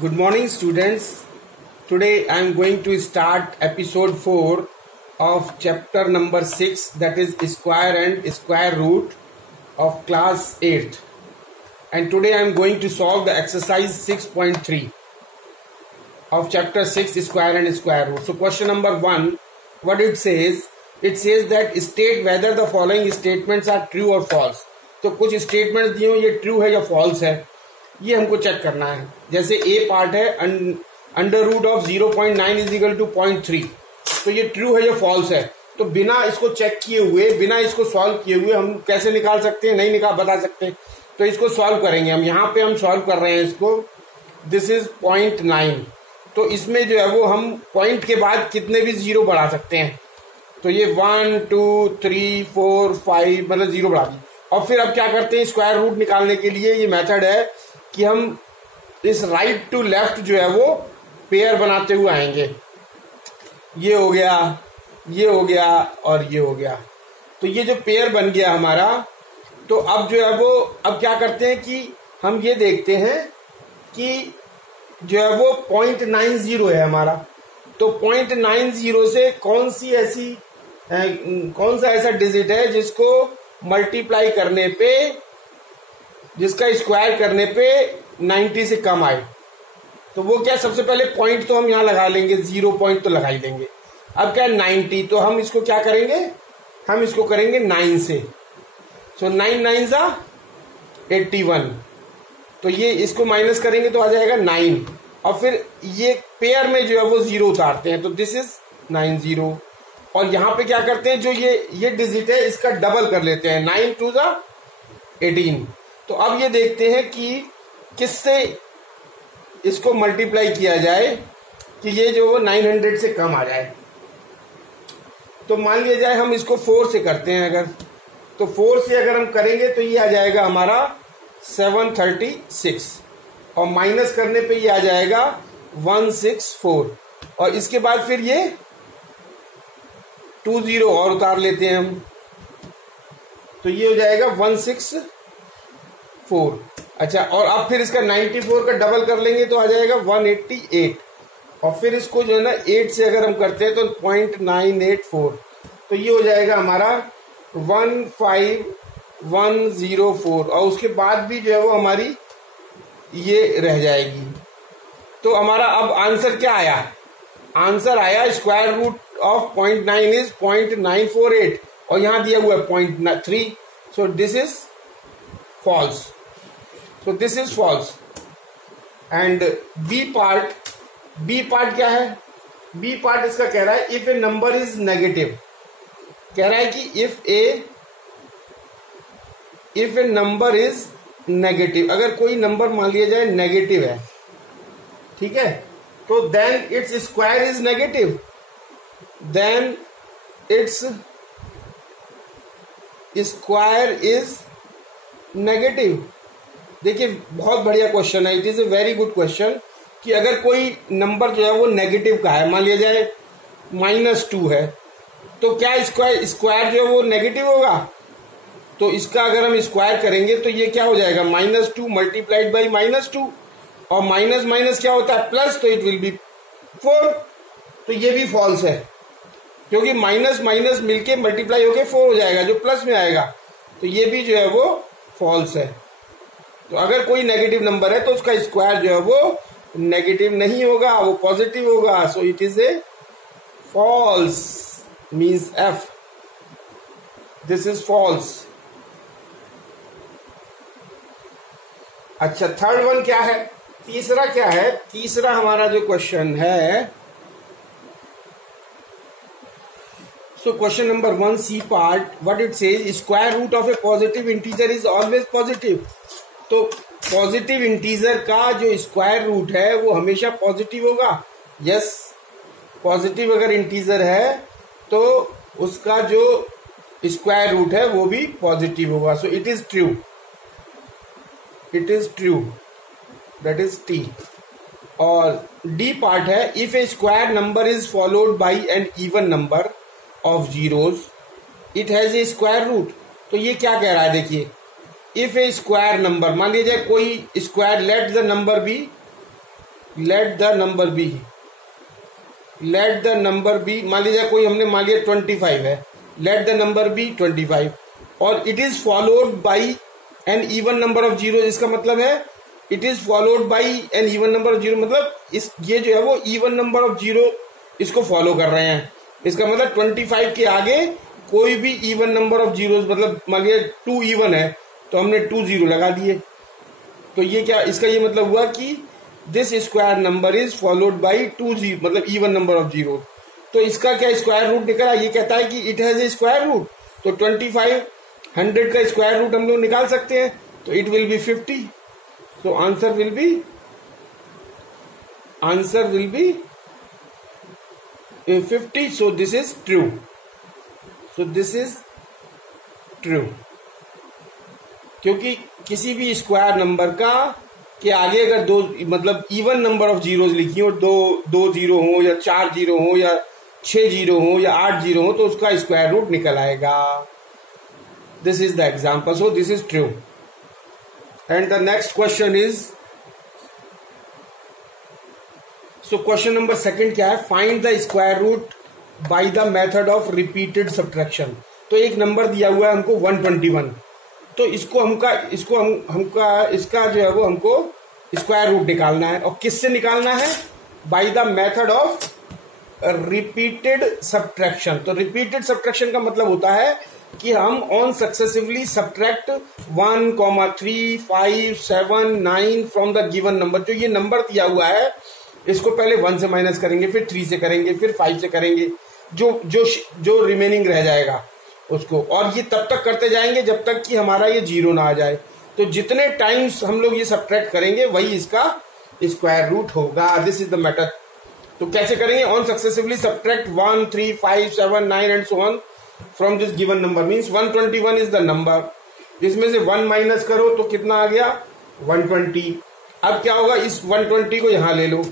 Good morning, students. Today I am going to start episode 4 of chapter number 6, that is square and square root of class 8. And today I am going to solve the exercise 6.3 of chapter 6, square and square root. So question number 1, what it says that state whether the following statements are true or false. तो कुछ statements दिए हो, ये true है या false है, ये हमको चेक करना है. जैसे ए पार्ट है under root of 0.9 is equal to 0.3, तो ये ट्रू है या फॉल्स है. तो बिना इसको चेक किए हुए, बिना इसको सॉल्व किए हुए हम कैसे निकाल सकते हैं? नहीं बता सकते. तो इसको सॉल्व करेंगे हम. यहाँ पे हम सॉल्व कर रहे हैं इसको. This is 0.9. तो इसमें जो है वो हम पॉइंट के बाद कितने भी जीरो बढ़ा सकते हैं. तो ये 1 2 3 4 5 मतलब जीरो बढ़ा दी. और फिर अब क्या करते हैं, स्क्वायर रूट निकालने के लिए ये मेथड है कि हम इस राइट टू लेफ्ट जो है वो पेयर बनाते हुए आएंगे. ये हो गया, ये हो गया और ये हो गया. तो ये जो पेयर बन गया हमारा, तो अब जो है वो अब क्या करते हैं कि हम ये देखते हैं कि जो है वो 0.90 है हमारा. तो 0.90 से कौन सा ऐसा डिजिट है जिसको मल्टीप्लाई करने पे, जिसका स्क्वायर करने पे 90 से कम आए. तो वो क्या, सबसे पहले पॉइंट तो हम यहां लगा लेंगे, 0 पॉइंट तो लगा ही देंगे. अब क्या है 90, तो हम इसको क्या करेंगे, हम इसको करेंगे 9 से. सो 9 9 जा 81. तो ये इसको माइनस करेंगे तो आ जाएगा 9. और फिर ये पेयर में जो है वो 0 उतारते हैं, तो दिस इज 90. और यहां पे क्या करते हैं, जो ये डिजिट है इसका डबल कर लेते हैं, 9 2 जा 18. तो अब ये देखते हैं कि किससे इसको मल्टीप्लाई किया जाए कि ये जो वो 900 से कम आ जाए. तो मान लिया जाए हम इसको 4 से करते हैं अगर, तो 4 से अगर हम करेंगे तो ये आ जाएगा हमारा 736. और माइनस करने पे ये आ जाएगा 164. और इसके बाद फिर ये 20 और उतार लेते हैं हम, तो ये हो जाएगा 164. अच्छा, और अब फिर इसका 94 का डबल कर लेंगे तो आ जाएगा 188. और फिर इसको जो है ना 8 से अगर हम करते हैं तो 0.984. तो ये हो जाएगा हमारा 15104. और उसके बाद भी जो है वो हमारी ये रह जाएगी. तो हमारा अब आंसर क्या आया, आंसर आया स्क्वायर रूट ऑफ 0.9 इज 0.948. और यहां दिया हुआ है 0.3. So this is false. So this is false. And B part क्या है? B part इसका कह रहा है if a number is negative. कह रहा है कि if a number is negative, अगर कोई नंबर मान लिया जाए नेगेटिव है, ठीक है, तो then its square is negative. Then its square is negative. देखिए बहुत बढ़िया क्वेश्चन है, it is a very good question. कि अगर कोई नंबर जो है वो नेगेटिव का है, मान लिया जाए -2 है, तो क्या स्क्वायर जो है वो नेगेटिव होगा? तो इसका अगर हम स्क्वायर करेंगे तो ये क्या हो जाएगा, -2 मल्टीप्लाइड बाई -2. और माइनस माइनस क्या होता है, प्लस, तो इट विल बी 4. तो ये भी फॉल्स है, क्योंकि माइनस माइनस मिलके मल्टीप्लाई होके 4 हो जाएगा जो प्लस में आएगा. तो ये भी जो है वो फॉल्स है. तो अगर कोई नेगेटिव नंबर है तो उसका स्क्वायर जो है वो नेगेटिव नहीं होगा, वो पॉजिटिव होगा. So it is a false, means F. This is false. अच्छा, थर्ड वन क्या है, तीसरा क्या है? तीसरा हमारा जो क्वेश्चन है, so question number 1 C part, what it says, square root of a positive integer is always positive. तो पॉजिटिव इंटीजर का जो स्क्वायर रूट है वो हमेशा पॉजिटिव होगा. यस, पॉजिटिव अगर इंटीजर है तो उसका जो स्क्वायर रूट है वो भी पॉजिटिव होगा. So it is true, that is T. और डी पार्ट है, if a square number is followed by an even number of zeros it has a square root. तो ये क्या कह रहा है, देखिए, इफ ए स्क्वायर नंबर, मान लीजिए कोई square, let the number be let the number be, मान लीजिए कोई हमने मान लिया 25 है, लेट द नंबर बी 25 और it is followed by an even number of zero. इसका मतलब है it is followed by an even number of zero, मतलब इस ये जो है वो इवन नंबर ऑफ जीरो इसको फॉलो कर रहे हैं। इसका मतलब 25 के आगे कोई भी इवन नंबर ऑफ जीरो, मतलब मान लिया 2 इवन है तो हमने 2 जीरो लगा दिए। तो ये क्या, इसका ये मतलब हुआ कि this square number is followed by 2 zero, मतलब इवन नंबर ऑफ जीरो। तो इसका क्या स्क्वायर रूट निकला, ये कहता है कि it has a square root. तो 25 100 का स्क्वायर रूट हम लोग निकाल सकते हैं, तो it will be 50। So answer will be 50. So this is true. क्योंकि किसी भी स्क्वायर नंबर का के आगे अगर दो, मतलब इवन नंबर ऑफ जीरोज लिखी हो, दो जीरो हो या 4 जीरो हो या 6 जीरो हो या 8 जीरो हो, तो उसका स्क्वायर रूट निकल आएगा। This is the example, so this is true. And the next question is, so question number 2 क्या है, find the square root by the method of repeated subtraction। तो एक नंबर दिया हुआ है हमको 121, तो इसका जो है वो हमको स्क्वायर रूट निकालना है। और किससे निकालना है? Bye the method of repeated subtraction. तो रिपीटेड सब्ट्रैक्शन का मतलब होता है कि हम on successively subtract 1, 3, 5, 7, 9 from the given number. जो ये नंबर दिया हुआ है इसको पहले 1 से माइनस करेंगे, फिर 3 से करेंगे, फिर 5 से करेंगे, जो रिमेनिंग रह जाएगा उसको, और ये तब तक करते जाएंगे जब तक कि हमारा ये 0 ना आ जाए। तो जितने टाइम्स हम लोग ये सब्ट्रैक्ट करेंगे वही इसका स्क्वायर रूट होगा। This is the method. तो कैसे करेंगे? On successively subtract 1, 3, 5, 7, 9 and so on from this given number. Means 121 is the number, इसमें से 1 माइनस करो तो कितना आ गया? 120। अब क्या होगा, इस 120 को यहां ले लो,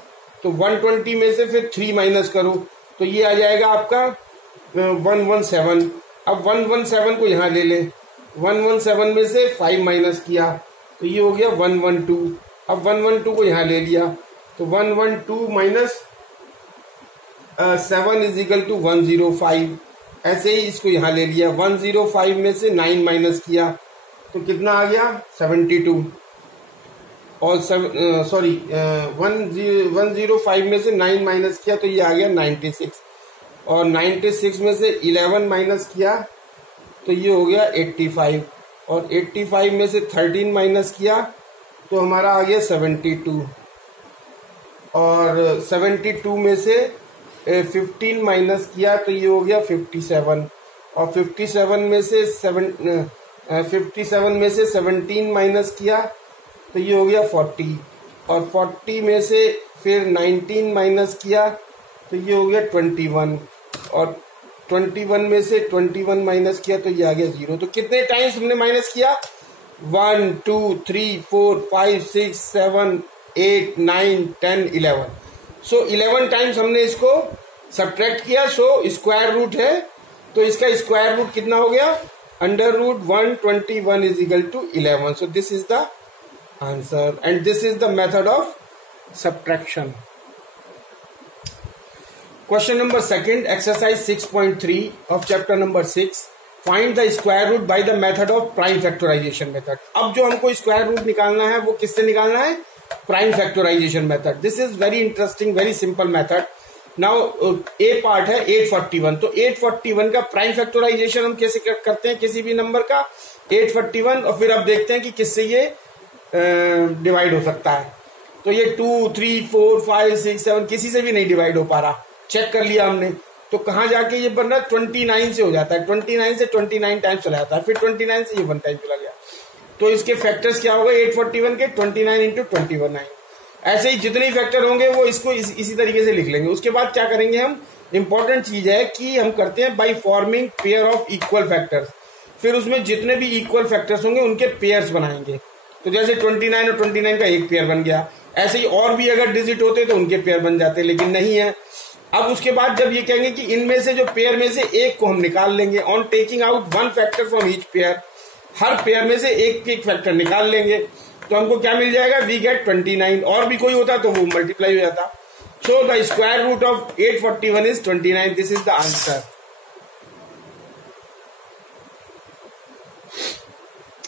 तो 120 में से फिर 3 माइनस करो तो ये आ जाएगा आपका 117। अब 117 को यहां ले लें, 117 में से 5 माइनस किया तो ये हो गया 112। अब 112 को यहां ले लिया तो 112 माइनस 7 इज इक्वल टू 105। ऐसे ही इसको यहां ले लिया, 105 में से 9 माइनस किया तो कितना आ गया? 72। और 105 में से 9 माइनस किया तो ये आ गया 96। और 96 में से 11 माइनस किया तो ये हो गया 85। और 85 में से 13 माइनस किया तो हमारा आ गया 72। और 72 में से 15 माइनस किया तो ये हो गया 57। और 57 में से 17 माइनस किया तो ये हो गया 40। और 40 में से फिर 19 माइनस किया तो ये हो गया 21। और 21 में से 21 माइनस किया तो ये आ गया 0। तो कितने टाइम्स हमने माइनस किया? 1, 2, 3, 4, 5, 6, 7, 8, 9, 10, 11। सो 11 टाइम्स हमने इसको सब्ट्रैक्ट किया। सो स्क्वायर रूट है, तो इसका स्क्वायर रूट कितना हो गया? Under root 121 is equal to 11। So this is the answer and this is the method of subtraction. Question number 2, exercise 6.3 of chapter number 6, find the square root by the method of prime factorisation method. अब जो हमको square root निकालना है वो किससे निकालना है? Prime factorisation method. This is very interesting, very simple method. Now A part है 841, तो 841 का प्राइम फैक्टराइजेशन हम कैसे करते हैं किसी भी नंबर का? 841, और फिर अब देखते हैं कि किससे ये डिवाइड हो सकता है। तो ये 2, 3, 4, 5, 6, 7 किसी से भी नहीं डिवाइड हो पा रहा। चेक कर लिया हमने, तो कहां जाके ये बन रहा है? 29 से हो जाता है। 29 से 29 टाइम्स चला जाता है, फिर 29 से ये 1 टाइम चला गया। तो इसके फैक्टर्स क्या होगा 841 के? 29 इंटू 21। ऐसे ही जितने फैक्टर होंगे वो इसको इसी तरीके से लिख लेंगे। उसके बाद क्या करेंगे हम? इंपॉर्टेंट चीज है कि हम करते हैं by forming pair of equal factors. फिर उसमें जितने भी इक्वल फैक्टर्स होंगे उनके पेयर्स बनाएंगे। तो जैसे 29 और 29 का एक पेयर बन गया, ऐसे ही और भी अगर डिजिट होते तो उनके पेयर बन जाते, लेकिन नहीं है। अब उसके बाद जब ये कहेंगे कि इनमें से जो पेयर में से एक को हम निकाल लेंगे, on taking out 1 factor from each pair, her pair में से एक फैक्टर निकाल लेंगे। तो हमको क्या मिल जाएगा, वी गेट 29। और भी कोई होता तो वो मल्टीप्लाई हो जाता। So the square root of 841 is 29। This is the answer.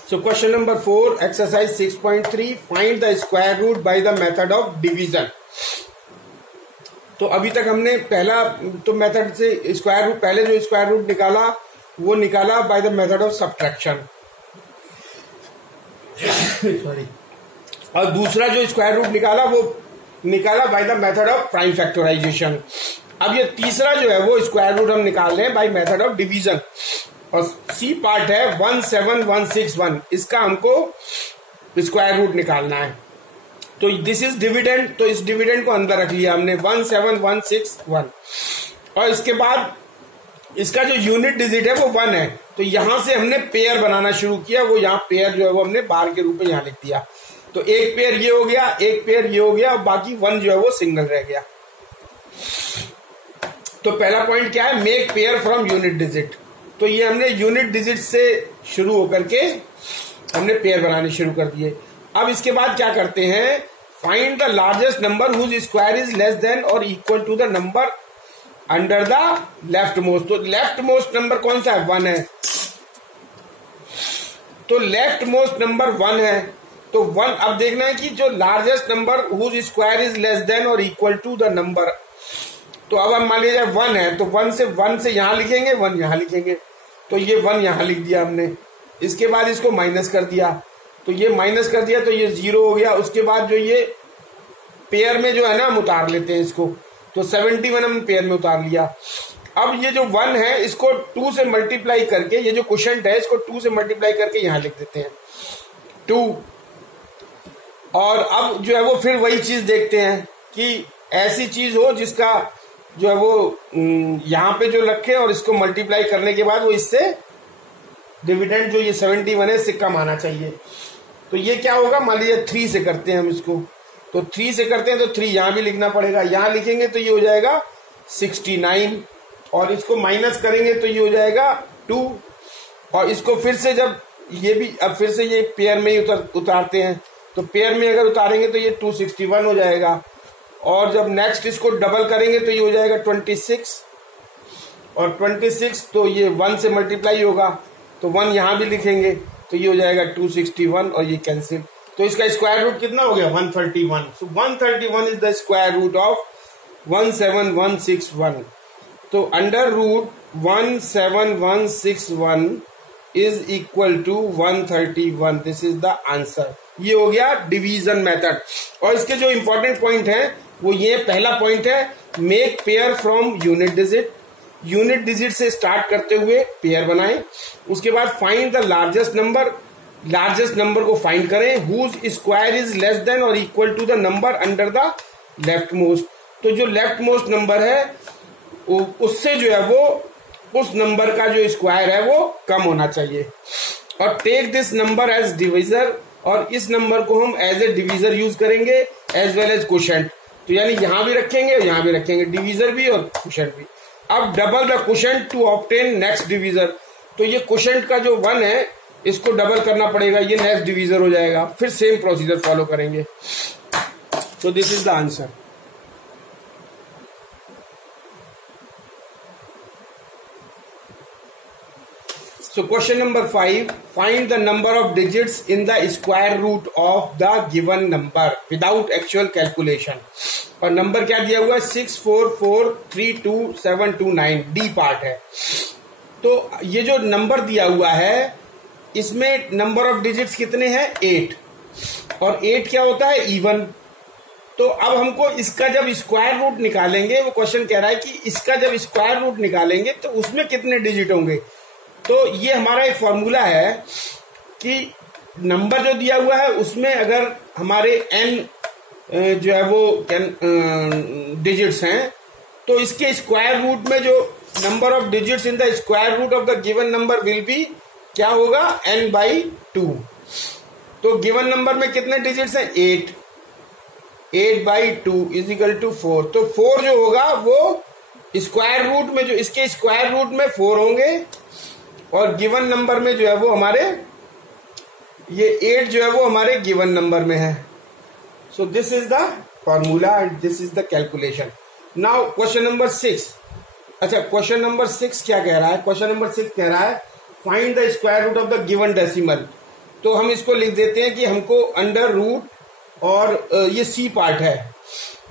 So question number 4, exercise 6.3, find the square root by the method of division। तो अभी तक हमने पहला तो मेथड से स्क्वायर रूट, पहले जो स्क्वायर रूट निकाला वो निकाला by the method of subtraction sorry, और दूसरा जो स्क्वायर रूट निकाला वो निकाला by the method of prime factorisation. अब ये तीसरा जो है वो स्क्वायर रूट हम निकाल रहे हैं बाय मेथड ऑफ डिवीजन, और सी पार्ट है 17161, इसका हमको स्क्वायर रूट निकालना है। तो दिस इज डिविडेंड, तो इस डिविडेंड को अंदर रख लिया हमने 17161, और इसके बाद इसका जो यूनिट डिजिट है वो 1 है। तो यहां से हमने पेयर बनाना शुरू किया, वो यहाँ पेयर जो है वो हमने बार के रूप में यहां लिख दिया। तो एक पेयर ये हो गया, एक पेयर ये हो गया, और बाकी 1 जो है वो सिंगल रह गया। तो पहला पॉइंट क्या है, make pair from unit digit. तो ये हमने यूनिट डिजिट से शुरू होकर के हमने पेयर बनाने शुरू कर दिए। अब इसके बाद क्या करते हैं, find the largest number whose square is less than और equal to the number under the leftmost. तो लेफ्ट मोस्ट नंबर कौन सा है, 1 है। तो लेफ्ट मोस्ट नंबर 1 है, तो 1 अब देखना है कि जो largest number whose square is less than और इक्वल टू द नंबर। तो अब हम मान लीजिए 1 है, तो 1 से यहां लिखेंगे, 1 यहां लिखेंगे। तो ये 1 यहां लिख दिया हमने। इसके बाद इसको माइनस कर दिया, तो ये माइनस कर दिया तो ये 0 हो गया। उसके बाद जो ये पेयर में जो है ना हम उतार लेते हैं इसको, तो 71 हम पेयर में उतार लिया। अब ये जो 1 है इसको 2 से मल्टीप्लाई करके, ये जो क्वोशंट है इसको 2 से मल्टीप्लाई करके यहां लिख देते हैं 2। और अब जो है वो फिर वही चीज देखते हैं कि ऐसी चीज हो जिसका जो है वो यहां पे जो रखे और इसको मल्टीप्लाई करने के बाद वो इससे डिविडेंड जो ये 71 है इससे कम आना चाहिए। तो ये क्या होगा, मान लीजिए 3 से करते हैं हम इसको, तो 3 से करते हैं तो 3 यहां भी लिखना पड़ेगा। यहां लिखेंगे तो ये हो जाएगा 69, और इसको माइनस करेंगे तो ये हो जाएगा 2, और इसको फिर से जब ये भी अब फिर से ये पेयर में ही उतारते हैं, तो पेयर में अगर उतारेंगे तो ये 261 हो जाएगा। और जब नेक्स्ट इसको डबल करेंगे तो ये हो जाएगा 26, और 26 तो ये 1 से मल्टीप्लाई होगा, तो 1 यहां भी लिखेंगे तो ये हो जाएगा 261, और ये कैंसिल। तो इसका स्क्वायर रूट कितना हो गया, 131। So 131 is the square root of 17161। तो under root 17161 is equal to 131। This is the answer. ये हो गया डिवीजन मेथड। और इसके जो इंपॉर्टेंट पॉइंट है वो ये पहला पॉइंट है, make pair from unit digit. Unit digit से स्टार्ट करते हुए पेयर बनाएं। उसके बाद find the largest number, largest number को फाइंड करें whose square is less than और equal to the number under the leftmost. तो जो लेफ्ट मोस्ट नंबर है उससे जो है वो उस नंबर का जो स्क्वायर है वो कम होना चाहिए। और take this number as divisor, और इस नंबर को हम एज ए डिविजर यूज करेंगे एज वेल एज क्वोशंट। तो यानी यहां भी रखेंगे और यहां भी रखेंगे, डिविजर भी और क्वोशंट भी। अब double the quotient to obtain next divisor. तो ये क्वोशंट का जो 1 है इसको डबल करना पड़ेगा, ये नेक्स्ट डिविजर हो जाएगा। फिर सेम प्रोसीजर फॉलो करेंगे। सो this is the answer. So question number 5, find the number of digits in the square root of the given number without actual calculation। और नंबर क्या दिया हुआ है, 644322729, डी पार्ट है। तो ये जो नंबर दिया हुआ है इसमें नंबर ऑफ डिजिट्स कितने हैं, 8, और 8 क्या होता है, इवन। तो अब हमको इसका जब स्क्वायर रूट निकालेंगे, वो क्वेश्चन कह रहा है कि इसका जब स्क्वायर रूट निकालेंगे तो उसमें कितने डिजिट होंगे। तो ये हमारा एक फॉर्मूला है कि नंबर जो दिया हुआ है उसमें अगर हमारे n जो है वो डिजिट्स हैं, तो इसके स्क्वायर रूट में जो number of digits in the square root of the given number will be क्या होगा, n/2। तो गिवन नंबर में कितने डिजिट्स हैं, 8, 8/2 इज इक्वल टू 4। तो 4 जो होगा वो स्क्वायर रूट में, जो इसके स्क्वायर रूट में 4 होंगे, और गिवन नंबर में जो है वो हमारे ये 8 जो है वो हमारे गिवन नंबर में है। सो this is the formula and this is the calculation. Now question number 6। अच्छा, क्वेश्चन नंबर 6 क्या कह रहा है? क्वेश्चन नंबर 6 कह रहा है find the square root of the given decimal. तो हम इसको लिख देते हैं कि हमको अंडर रूट, और ये सी पार्ट है,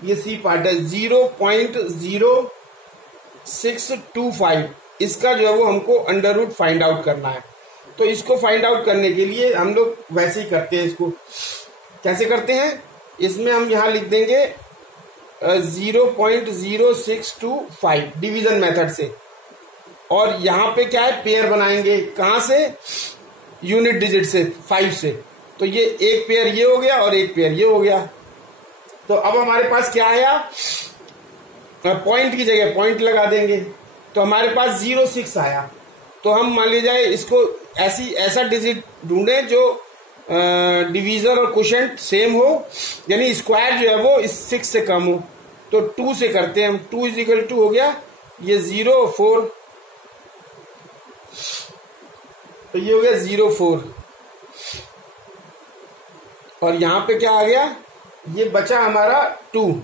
ये सी पार्ट है 0.0625, इसका जो है वो हमको अंडर रूट फाइंड आउट करना है। तो इसको फाइंड आउट करने के लिए हम लोग वैसे ही करते हैं। इसको कैसे करते हैं? इसमें हम यहां लिख देंगे 0.0625 डिवीजन मेथड से, और यहां पे क्या है, पेयर बनाएंगे। कहां से? यूनिट डिजिट से, 5 से। तो ये एक पेयर ये हो गया और एक पेयर ये हो गया। तो अब हमारे पास क्या आया? पॉइंट की जगह पॉइंट लगा देंगे, तो हमारे पास 06 आया। तो हम मान लीजिए इसको ऐसा डिजिट ढूंढे जो डिवीजर और कोशेंट सेम हो, यानी स्क्वायर जो है वो इस 6 से कम हो। तो 2 से करते हैं हम। 2 इज इक्वल टू हो गया ये 0.4, तो ये हो गया 0.4, और यहां पे क्या आ गया? ये बचा हमारा 2,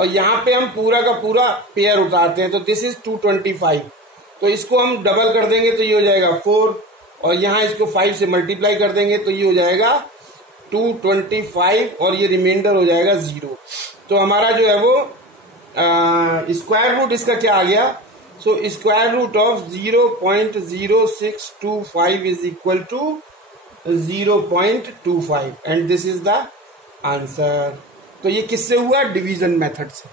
और यहां पे हम पूरा का पूरा पेयर उतारते हैं। तो दिस इज 225। तो इसको हम डबल कर देंगे तो ये हो जाएगा 4, और यहां इसको 5 से मल्टीप्लाई कर देंगे तो ये हो जाएगा 225, और ये रिमाइंडर हो जाएगा 0। तो हमारा जो है वो स्क्वायर रूट इसका क्या आ गया? So square root of 0.0625 is equal to 0.25, and this is the answer. तो ये किससे हुआ? डिवीजन मेथड से।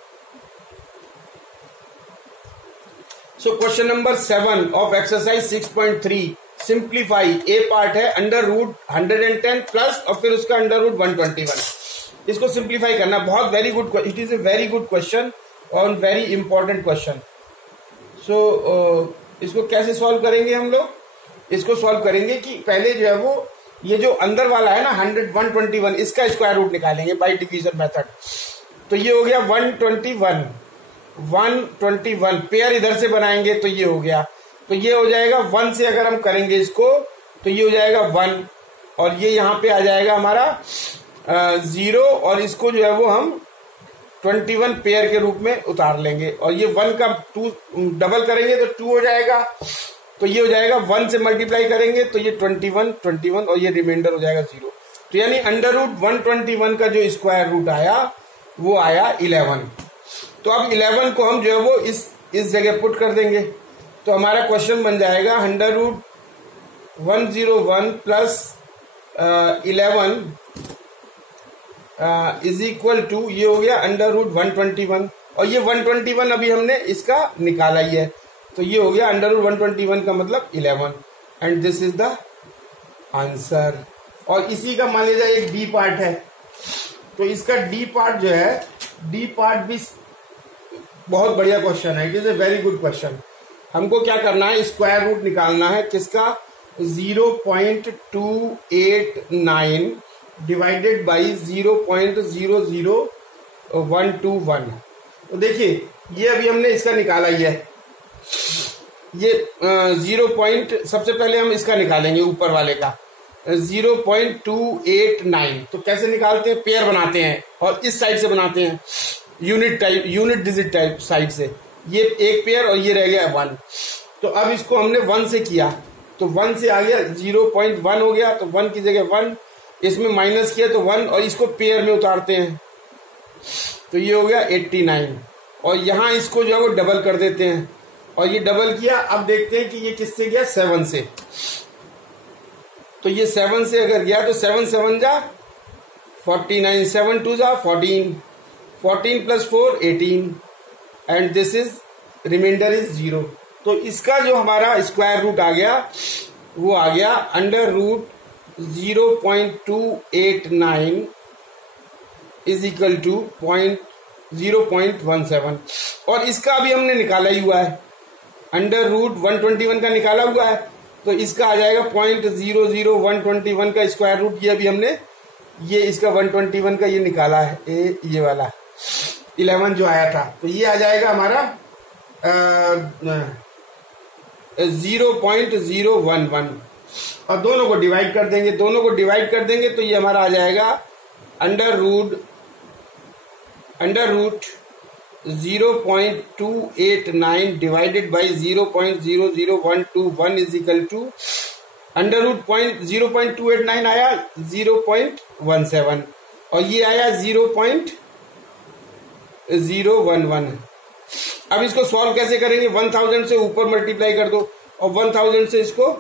So question number 7 of exercise 6.3, simplify. A part है अंडर रूट 110 प्लस और फिर उसका अंडर रूट 121। इसको सिंप्लीफाई करना बहुत very good, it is a very good question और वेरी इंपॉर्टेंट क्वेश्चन। सो इसको कैसे सॉल्व करेंगे हम लोग? इसको सॉल्व करेंगे कि पहले जो है वो ये जो अंदर वाला है ना 121, इसका स्क्वायर रूट निकालेंगे बाय डिवीजन मेथड। तो ये हो गया 121 पेयर इधर से बनाएंगे तो ये हो गया। तो ये हो जाएगा 1 से अगर हम करेंगे इसको तो ये हो जाएगा 1, और ये यहाँ पे आ जाएगा हमारा 0, और इसको जो है वो हम 21 पेयर के रूप में उतार लेंगे, और ये 1 का 2 डबल करेंगे तो 2 हो जाएगा। तो ये हो जाएगा 1 से मल्टीप्लाई करेंगे तो ये 21 और ये रिमाइंडर हो जाएगा 0। तो यानी अंडर रूट 121 का जो स्क्वायर रूट आया वो आया 11। तो अब 11 को हम जो है वो इस जगह पुट कर देंगे। तो हमारा क्वेश्चन बन जाएगा under root 101 plus 11 is equal to, ये हो गया अंडर रूट 121, और ये 121 अभी हमने इसका निकाला ही है। तो ये हो गया अंडर रूट 121 का मतलब 11, and this is the answer. और इसी का मान लीजिए एक डी पार्ट है, तो इसका डी पार्ट जो है, डी पार्ट भी बहुत बढ़िया क्वेश्चन है, it is a very good question. हमको क्या करना है? स्क्वायर रूट निकालना है किसका? 0.289 डिवाइडेड बाई 0.00121। तो देखिए ये अभी हमने इसका निकाला ही है। ये 0. सबसे पहले हम इसका निकालेंगे ऊपर वाले का 0.289। तो कैसे निकालते हैं? पेयर बनाते हैं और इस साइड से बनाते हैं, यूनिट डिजिट टाइप साइड से। ये एक पेयर और ये रह गया 1। तो अब इसको हमने 1 से किया तो 1 से आ गया 0.1 हो गया, तो 1 की जगह 1, इसमें माइनस किया तो 1, और इसको पेयर में उतारते हैं तो ये हो गया 89, और यहां इसको जो है वो डबल कर देते हैं, और ये डबल किया। अब देखते हैं कि ये किससे गया? 7 से। तो ये 7 से अगर गया तो 7 7 जा 49, 7 2 जा 14, 14 plus 4 18, and this is reminder is 0। तो इसका जो हमारा स्क्वायर रूट आ गया वो आ गया under root 0.289 is equal to 0.17, और इसका अभी हमने निकाला ही हुआ है, अंडर रूट 121 का निकाला हुआ है। तो इसका आ जाएगा 0.00121 का स्क्वायर रूट। ये अभी हमने ये इसका 121 का ये निकाला है, ये वाला 11 जो आया था। तो ये आ जाएगा हमारा 0.011। और दोनों को डिवाइड कर देंगे, तो ये हमारा आ जाएगा under root 0.289 divided by 0.00121 is equal to under root 0.289 आया 0.17 और ये आया 0.011। अब इसको सॉल्व कैसे करेंगे? 1000 से ऊपर मल्टीप्लाई कर दो और 1000 से इसको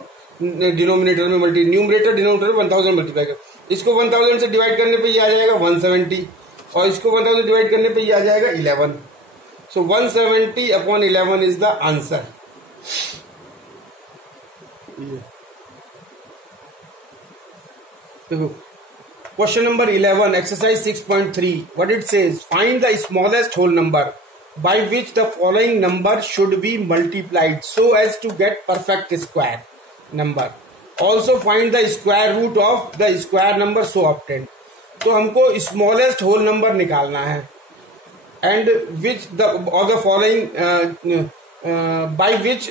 डिनोमिनेटर में न्यूमरेटर डिनोमिनेटर 1000 मल्टीप्लाई कर, इसको 1000 से डिवाइड करने पे ये आ जाएगा 170 और इसको 1000 डिवाइड करने पे ये आ जाएगा 11। So 170 upon 11 is the answer. देखो question number 11 exercise 6.3 what it says, find the smallest whole number by which the following number should be multiplied so as to get perfect square number. Also find the square root of the square number so obtained. तो हमको smallest whole number निकालना है and which the or the following by which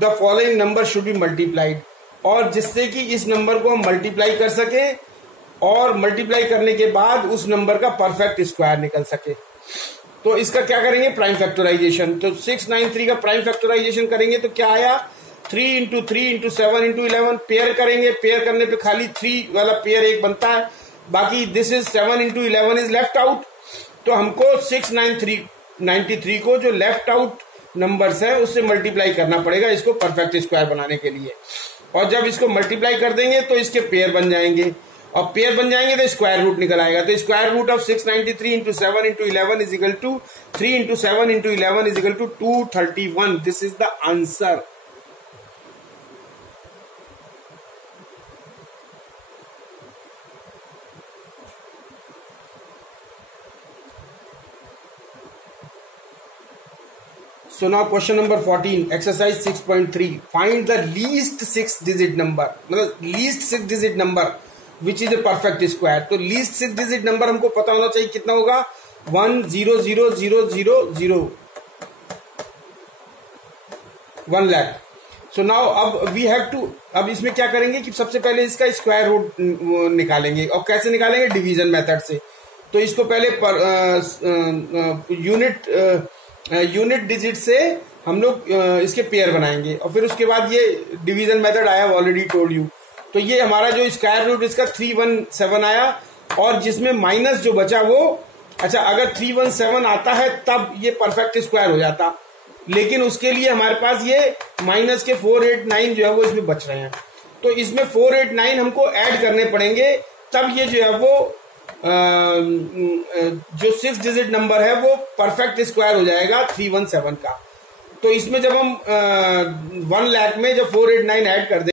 the following number should be multiplied, और जिससे कि इस number को हम मल्टीप्लाई कर सके और मल्टीप्लाई करने के बाद उस नंबर का परफेक्ट स्क्वायर निकल सके। तो इसका क्या करेंगे? Prime factorisation. तो 693 का प्राइम फैक्टराइजेशन करेंगे तो क्या आया? 3 इंटू 3 इंटू 7 इंटू 11 पेयर करेंगे, पेयर करने पे खाली 3 वाला पेयर एक बनता है, बाकी this is 7 into 11 is left out. तो हमको 693 को जो लेफ्ट आउट नंबर्स है उससे मल्टीप्लाई करना पड़ेगा इसको परफेक्ट स्क्वायर बनाने के लिए, और जब इसको मल्टीप्लाई कर देंगे तो इसके पेयर बन जाएंगे और पेयर बन जाएंगे तो स्क्वायर रूट निकल आएगा। तो square root of 693 into 7 into 11 is equal to 3 into 7 into 11 is equal to 231। This is the answer. So now question number 14 exercise 6.3 find the least 6 digit number, मतलब least 6 digit number which is a perfect square। तो least 6 digit number हमको पता होना चाहिए कितना होगा? 1,00,000 1 lakh. So now अब we have to, अब इसमें क्या करेंगे कि सबसे पहले इसका स्क्वायर रूट निकालेंगे। और कैसे निकालेंगे? डिवीजन मेथड से। तो इसको पहले यूनिट डिजिट से हम लोग इसके पेयर बनाएंगे और फिर उसके बाद ये डिवीजन मेथड आया, ऑलरेडी टोल्ड यू। तो ये हमारा जो स्क्वायर रूट इसका 317 आया और जिसमें माइनस जो बचा वो, अच्छा अगर 317 आता है तब ये परफेक्ट स्क्वायर हो जाता, लेकिन उसके लिए हमारे पास ये माइनस के 489 जो है वो इसमें बच रहे हैं। तो इसमें 489 हमको ऐड करने पड़ेंगे, तब ये जो है वो जो 6 डिजिट नंबर है वो परफेक्ट स्क्वायर हो जाएगा 317 का। तो इसमें जब हम 1 लाख में जब 489 ऐड कर दें